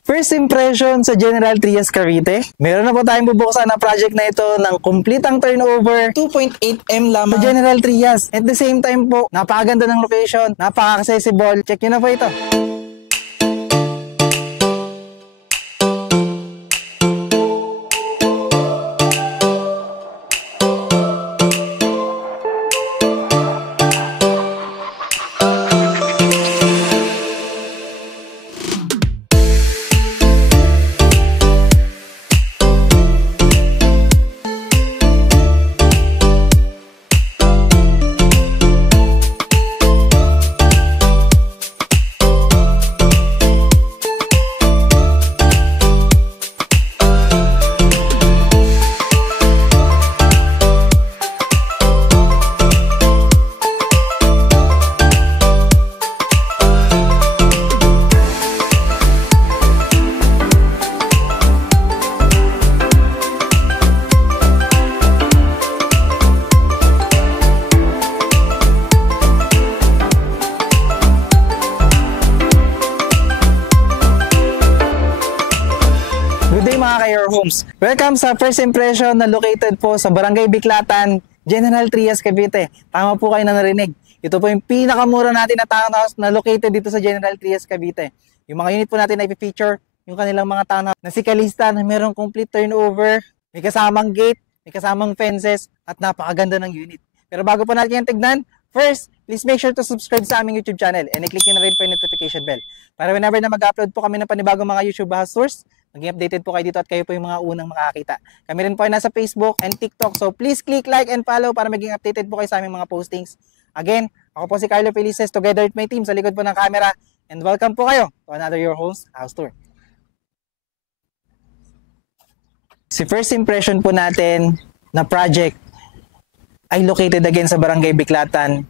First impression sa General Trias Cavite. Meron na po tayong bubuksan na project na ito ng kumplitang turnover 2.8M lamang sa General Trias. At the same time po, napakaganda ng location, napaka-accessible. Check nyo na po ito. Good day mga ka-Your Homes! Welcome sa First Impression na located po sa Barangay Biklatan, General Trias, Cavite. Tama po kayo na narinig. Ito po yung pinakamura natin na townhouse na located dito sa General Trias, Cavite. Yung mga unit po natin na i-feature, yung kanilang mga townhouse na si Calista na merong complete turnover, may kasamang gate, may kasamang fences, at napakaganda ng unit. Pero bago po natin yung tignan, first, please make sure to subscribe sa aming YouTube channel and i-click nyo na rin po yung notification bell para whenever na mag-upload po kami ng panibagong mga YouTube house tours, maging updated po kayo dito at kayo po yung mga unang makakita. Kami rin po ay nasa Facebook and TikTok. So please click like and follow para maging updated po kayo sa aming mga postings. Again, ako po si Carlo Felices together with my team sa likod po ng camera. And welcome po kayo to another Your Homes House Tour. Si first impression po natin na project ay located again sa Barangay Biklatan,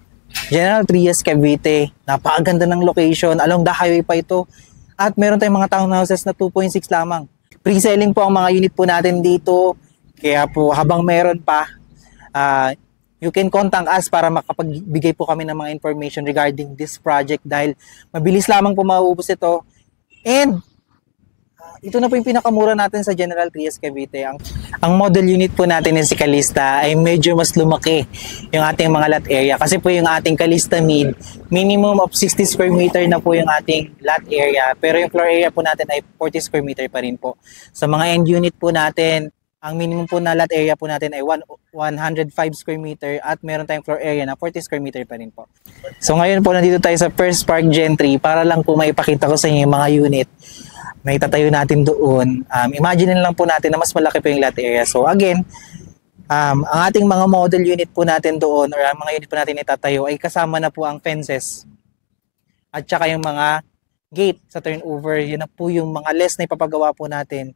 General Trias, Cavite. Napakaganda ng location. Along the highway pa ito. At meron tayong mga townhouses na 2.6 lamang. Pre-selling po ang mga unit po natin dito. Kaya po habang meron pa, you can contact us para makapagbigay po kami ng mga information regarding this project dahil mabilis lamang po mauubos ito. And ito na po yung pinakamura natin sa General Trias, Cavite. Ang model unit po natin ng si Calista ay medyo mas lumaki yung ating mga lot area. Kasi po yung ating Calista Mid, minimum of 60 square meter na po yung ating lot area. Pero yung floor area po natin ay 40 square meter pa rin po. Sa mga end unit po natin, ang minimum po na lot area po natin ay 105 square meter at meron tayong floor area na 40 square meter pa rin po. So ngayon po nandito tayo sa First Park Gentry para lang po maipakita ko sa inyo yung mga unit na itatayo natin doon. Imagine lang po natin na mas malaki po yung lot area. So again, ang ating mga model unit po natin doon or ang mga unit po natin itatayo ay kasama na po ang fences at saka yung mga gate sa turnover. Yun na po yung mga less na ipapagawa po natin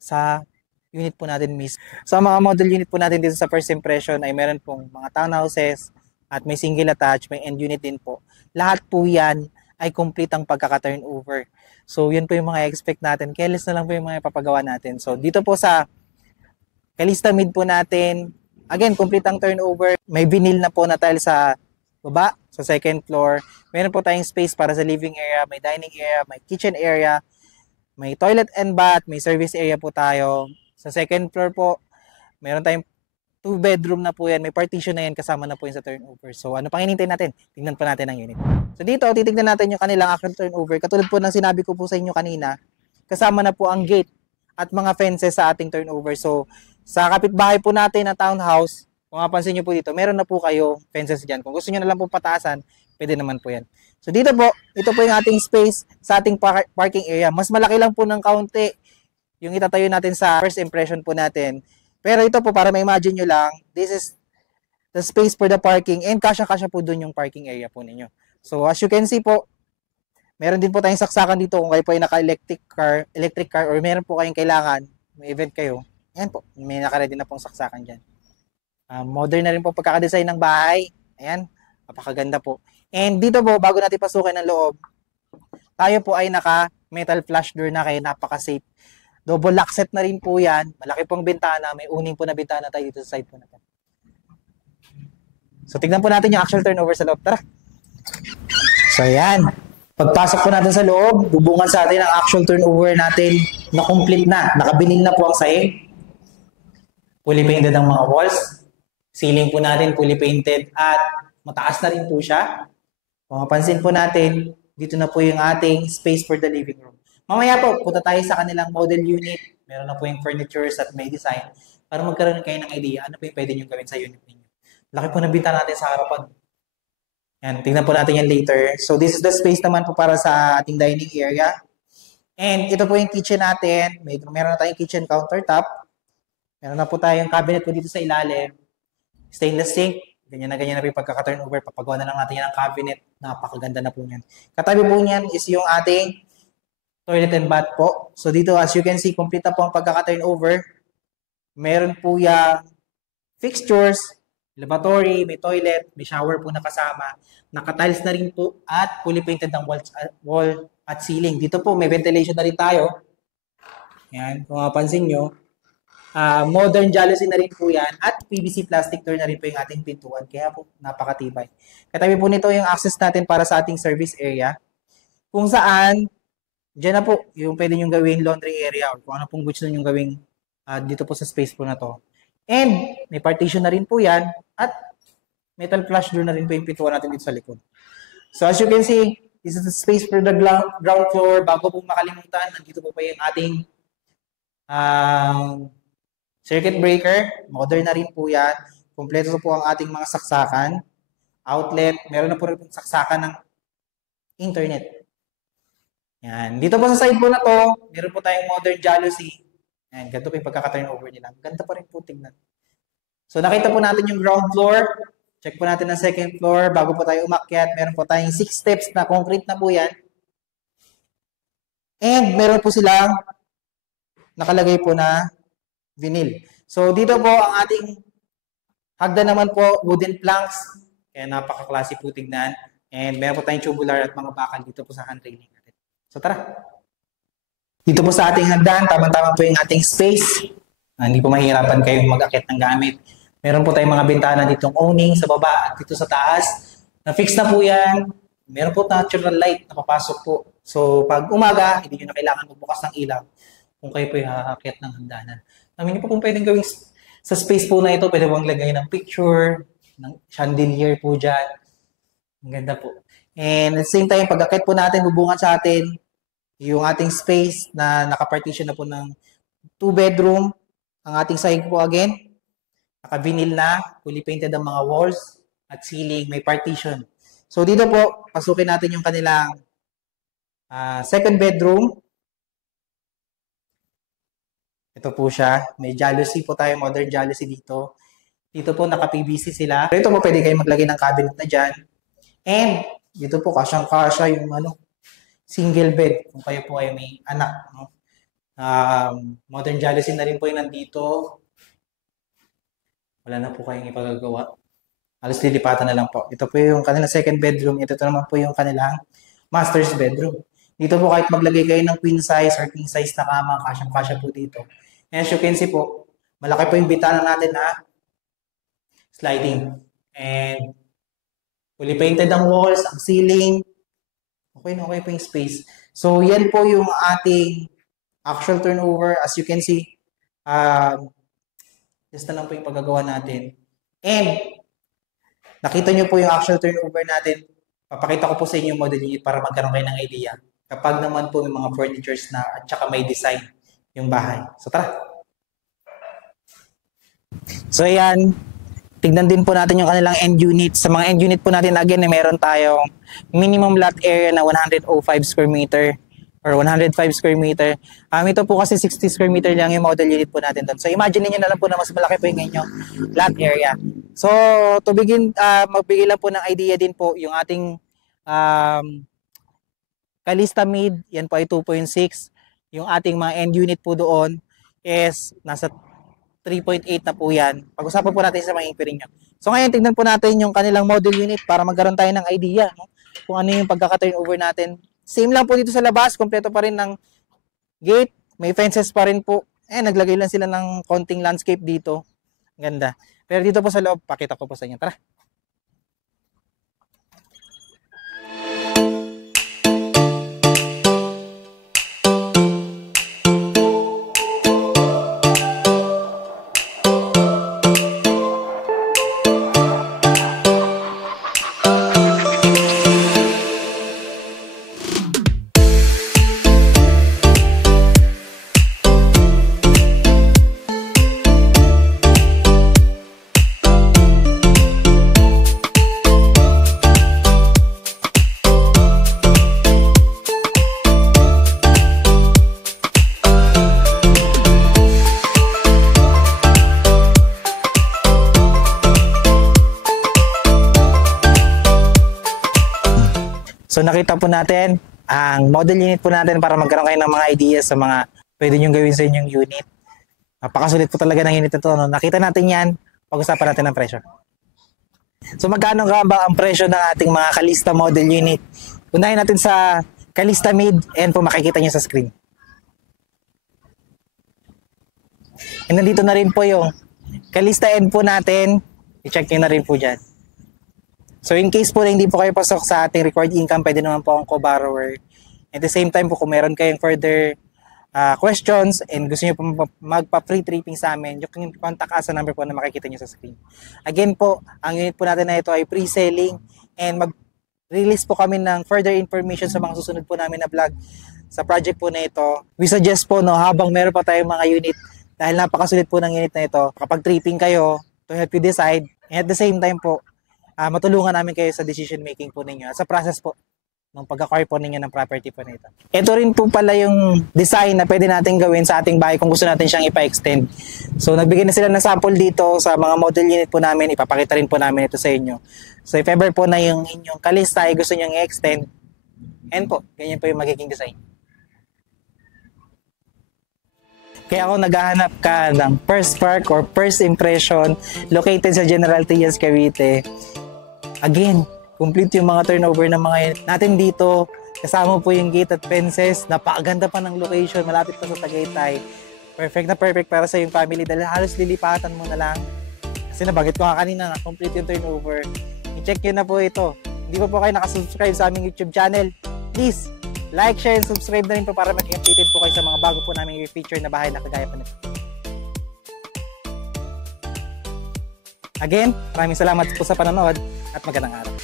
sa unit po natin mismo. So mga model unit po natin dito sa first impression ay meron pong mga townhouses at may single attached, may end unit din po. Lahat po yan ay complete ang pagkaka-turnover. So, yun po yung mga expect natin. Careless na lang po yung mga ipapagawa natin. So, dito po sa Calista Mid po natin, again, complete ang turnover. May vinyl na po na tile sa baba, sa second floor. Meron po tayong space para sa living area, may dining area, may kitchen area, may toilet and bath, may service area po tayo. Sa second floor po, meron tayong 2 bedroom na po yan. May partition na yan, kasama na po yan sa turnover. So, ano pang hinintay natin? Tingnan pa natin ang unit. So, dito, titignan natin yung kanilang actual turnover. Katulad po ng sinabi ko po sa inyo kanina, kasama na po ang gate at mga fences sa ating turnover. So, sa kapitbahay po natin na townhouse, kung mapansin nyo po dito, meron na po kayo fences dyan. Kung gusto nyo na lang po pataasan, pwede naman po yan. So, dito po, ito po yung ating space sa ating parking area. Mas malaki lang po ng kaunti yung itatayo natin sa first impression po natin. Pero ito po, para ma-imagine nyo lang, this is the space for the parking and kasya-kasya po dun yung parking area po ninyo. So, as you can see po, meron din po tayong saksakan dito kung kayo po ay naka-electric car or meron po kayong kailangan, may event kayo. Ayan po, may naka-ready na pong saksakan dyan. Modern na rin po pagkakadesign ng bahay. Ayan, napakaganda po. And dito po, bago natin pasukin ng loob, tayo po ay naka-metal flush door na kaya napaka-safe. Double lock set na rin po yan. Malaki pong bintana. May uning po na bintana tayo dito sa side po natin. So, tignan po natin yung actual turnover sa loob. Tara! So, ayan. Pagpasok po natin sa loob, bubungan sa atin ang actual turnover natin na complete na. Nakabinil na po ang sahig. Fully painted ang mga walls. Ceiling po natin fully painted at mataas na rin po siya. Kung mapansin po natin, dito na po yung ating space for the living room. Mamaya po, punta tayo sa kanilang model unit. Meron na po yung furnitures at may design para magkaroon kayo ng idea ano po yung pwede nyo gawin sa unit ninyo. Laki po ng bintana natin sa harapan. Yan, tingnan po natin yan later. So this is the space naman po para sa ating dining area. And ito po yung kitchen natin. Meron na tayong kitchen countertop. Meron na po tayong cabinet po dito sa ilalim. Stainless sink. Ganyan na po yung pagkaka-turnover. Papagawa na lang natin yan ng cabinet. Napakaganda na po yan. Katabi po niyan is yung ating toilet and bath po. So dito as you can see, complete na po ang pagkaka-turnover. Meron po yung fixtures, lavatory, may toilet, may shower po na kasama. Naka-tiles na rin po at fully painted ang wall at ceiling. Dito po may ventilation na rin tayo. Yan, kung mapansin nyo. Modern jalousie na rin po yan at PVC plastic door na rin po yung ating pintuan. Kaya po napakatibay. Katabi po nito yung access natin para sa ating service area. Kung saan, dyan na po yung pwede nyo gawing laundry area or kung ano pong gusto nyo gawing dito po sa space po na to. And may partition na rin po yan at metal flush door na rin po yung pintuan natin dito sa likod. So as you can see, this is the space for the ground floor. Bago po makalimutan, nandito po pa yung ating circuit breaker. Modern na rin po yan. Kompleto po ang ating mga saksakan. Outlet. Meron na po rin saksakan ng internet. Yan. Dito po sa side po na to, meron po tayong modern jalousie. Yan. Ganito po yung pagkaka-turnover nila. Ganda pa rin po tingnan. So nakita po natin yung ground floor. Check po natin ang second floor. Bago po tayo umakyat, meron po tayong 6 steps na concrete na po yan. And meron po silang nakalagay po na vinyl. So dito po ang ating hagdan naman po, wooden planks. Kaya napaka-classy po tignan. And meron po tayong tubular at mga bakal dito po sa handrailing natin. So tara. Dito po sa ating hagdan, tama-tama po yung ating space. Hindi po mahirapan kayong mag-akit ng gamit. Meron po tayong mga bintana ditong owning sa baba at dito sa taas. Na-fix na po yan. Meron po natural light na papasok po. So pag umaga, hindi nyo na kailangan magbukas ng ilaw kung kayo po yung hahakit ng hagdanan. Namin niyo po kung pwedeng gawing sa space po na ito, pwede bang lagay ng picture, ng chandelier po dyan. Ang ganda po. And at the same time, pag-akit po natin, bubungan sa atin yung ating space na nakapartition na po ng 2 bedroom. Ang ating sahig po again, naka-vinyl na, fully painted ang mga walls at ceiling, may partition. So dito po, pasukin natin yung kanilang second bedroom. Ito po siya. May jalousie po tayo, modern jalousie dito. Dito po naka-PVC sila. Dito po pwede kayo maglagay ng cabinet na dyan. And dito po kasyang-kasya yung single bed kung kayo po ay may anak. No? Modern jalousie na rin po yung nandito. Wala na po kayong ipagagawa. Alas lilipatan na lang po. Ito po yung kanilang second bedroom. Ito naman po yung kanilang master's bedroom. Dito po kahit maglagay kayo ng queen size or king size na kama, kasyang-kasya po dito. And as you can see po, malaki po yung bintana natin na sliding. And fully painted ang walls, ang ceiling. Okay na okay po yung space. So yan po yung ating actual turnover. As you can see, just na lang po yung paggagawa natin. And nakita nyo po yung actual turnover natin. Papakita ko po sa inyo yung model unit para magkaroon kayo ng idea. Kapag naman po may mga furnitures na at saka may design yung bahay. So tara. So ayan, tignan din po natin yung kanilang end unit. Sa mga end unit po natin again, meron tayong minimum lot area na 105 square meter or 105 square meter. Ito po kasi 60 square meter lang yung model unit po natin doon. So imagine niyo na lang po na mas malaki po yung inyong lot area. So to begin, magbigay lang po ng idea din po yung ating Calista Mid, yan po ay 2.6. Yung ating mga end unit po doon is nasa 3.8 na po yan. Pag-usapan po natin sa mga inquiry nyo. So ngayon, tignan po natin yung kanilang model unit para magkaroon tayo ng idea, no? Kung ano yung pagkaka-turnover natin. Same lang po dito sa labas, kompleto pa rin ng gate, may fences pa rin po. Naglagay lang sila ng konting landscape dito. Ganda. Pero dito po sa loob, pakita ko po sa inyo. Tara. So nakita po natin ang model unit po natin para magkaroon kayo ng mga ideas sa mga pwede nyo gawin sa inyong unit. Napakasulit po talaga ng unit na ito. No? Nakita natin yan, pag-usapan natin ang presyo. So magkano nga ba ang presyo ng ating mga Kalista model unit? Unahin natin sa Kalista Mid, and po makikita nyo sa screen. And nandito na rin po yung Kalista End po natin. I-check nyo na rin po dyan. So in case po na hindi po kayo pasok sa ating record income, pwede naman po akong co-borrower. At the same time po, kung meron kayong further questions and gusto nyo po magpa-free tripping sa amin, you can contact us sa number po na makikita nyo sa screen. Again po, ang unit po natin na ito ay pre-selling, and mag-release po kami ng further information sa mga susunod po namin na vlog sa project po na ito. We suggest po, no, habang meron pa tayong mga unit, dahil napakasulit po ng unit na ito, kapag tripping kayo to help you decide, and at the same time po, matulungan namin kayo sa decision making po ninyo at sa process po ng pag-acquire po ninyo ng property po nito. Ito rin po pala yung design na pwede natin gawin sa ating bahay kung gusto natin siyang ipa-extend. So nagbigay na sila ng sample dito sa mga model unit po namin, ipapakita rin po namin ito sa inyo. So if ever po na yung inyong Kalista ay gusto nyo i-extend, and po, ganyan po yung magiging design. Kaya ako naghahanap ka ng first spark or first impression located sa General Trias, Cavite. Again, complete yung mga turnover ng mga natin dito. Kasama po yung gate at fences. Napakaganda pa ng location. Malapit pa sa Tagaytay. Perfect na perfect para sa yung family dahil halos lilipatan mo na lang. Kasi nabanggit ko nga kanina na complete yung turnover. I-check nyo na po ito. Hindi pa po kayo nakasubscribe sa aming YouTube channel, please like, share, and subscribe na rin po para maging updated po kayo sa mga bago po namin i-feature na bahay na kagaya pa nito. Again, maraming salamat po sa panonood at magandang araw.